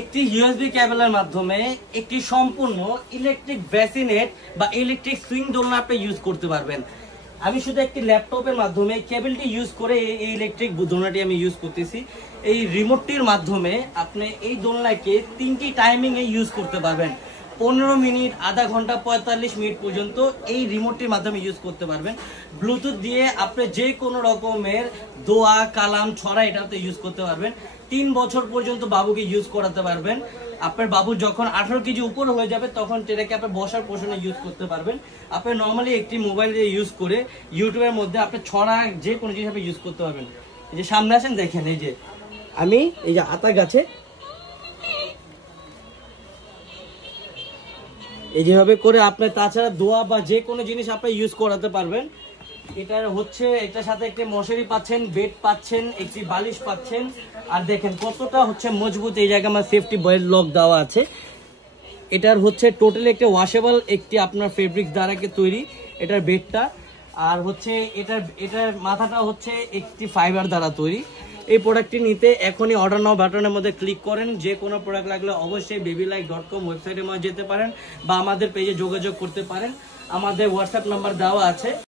একটি ইউএসবি কেবলের মাধ্যমে একটি সম্পূর্ণ ইলেকট্রিক ব্যাসিনেট বা ইলেকট্রিক সুইং দোলনা আপনি ইউজ করতে পারবেন। আমি শুধু একটি ল্যাপটপের মাধ্যমে কেবলটি ইউজ করে এই ইলেকট্রিক দোলনাটি আমি ইউজ করতেছি। এই রিমোটটির মাধ্যমে আপনি এই দোলনাকে 3টি টাইমিংয়ে ইউজ করতে পারবেন। 15 মিনিট, আধা ঘন্টা, 45 মিনিট পর্যন্ত এই রিমোটটির মাধ্যমে ইউজ করতে পারবেন। ব্লুটুথ দিয়ে আপনি যে কোনো রকমের দোয়া, কালাম, ছড়া এটাতে ইউজ করতে পারবেন। 3 বছর পর্যন্ত বাবুকে ইউজ করাতে পারবেন। আপনার বাবু যখন 18 কেজি উপর হয়ে যাবে তখন এটাকে আপনি বসার পোষণে ইউজ করতে পারবেন। আপনি নর্মালি একটি মোবাইল দিয়ে ইউজ করে ইউটিউবের মধ্যে আপনি ছড়া যে কোনো জিনিস আপনি ইউজ করতে পারবেন। এই যে সামনে আসেন, দেখেন এই যে আমি এই যে আতা গাছে এই যেভাবে করে আপনি তাছাড়া দোয়া বা যে কোনো জিনিস আপনি ইউজ করাতে পারবেন। এটার হচ্ছে এটার সাথে একটি মশারি পাচ্ছেন, বেড পাচ্ছেন, একটি বালিশ পাচ্ছেন। আর দেখেন কতটা হচ্ছে মজবুত, এই জায়গায় আমার সেফটি বয়েল লক দেওয়া আছে। এটার হচ্ছে টোটালি একটা ওয়াশেবল একটি আপনার ফেব্রিক দ্বারা তৈরি এটার বেডটা। আর হচ্ছে এটার মাথাটা হচ্ছে একটি ফাইবার দ্বারা তৈরি। এই প্রোডাক্টটি নিতে এখনই অর্ডার নাও বাটনের মধ্যে ক্লিক করেন। যে কোনো প্রোডাক্ট লাগলে অবশ্যই babylike.com ওয়েবসাইটের মধ্যে যেতে পারেন বা আমাদের পেজে যোগাযোগ করতে পারেন। আমাদের হোয়াটসঅ্যাপ নাম্বার দেওয়া আছে।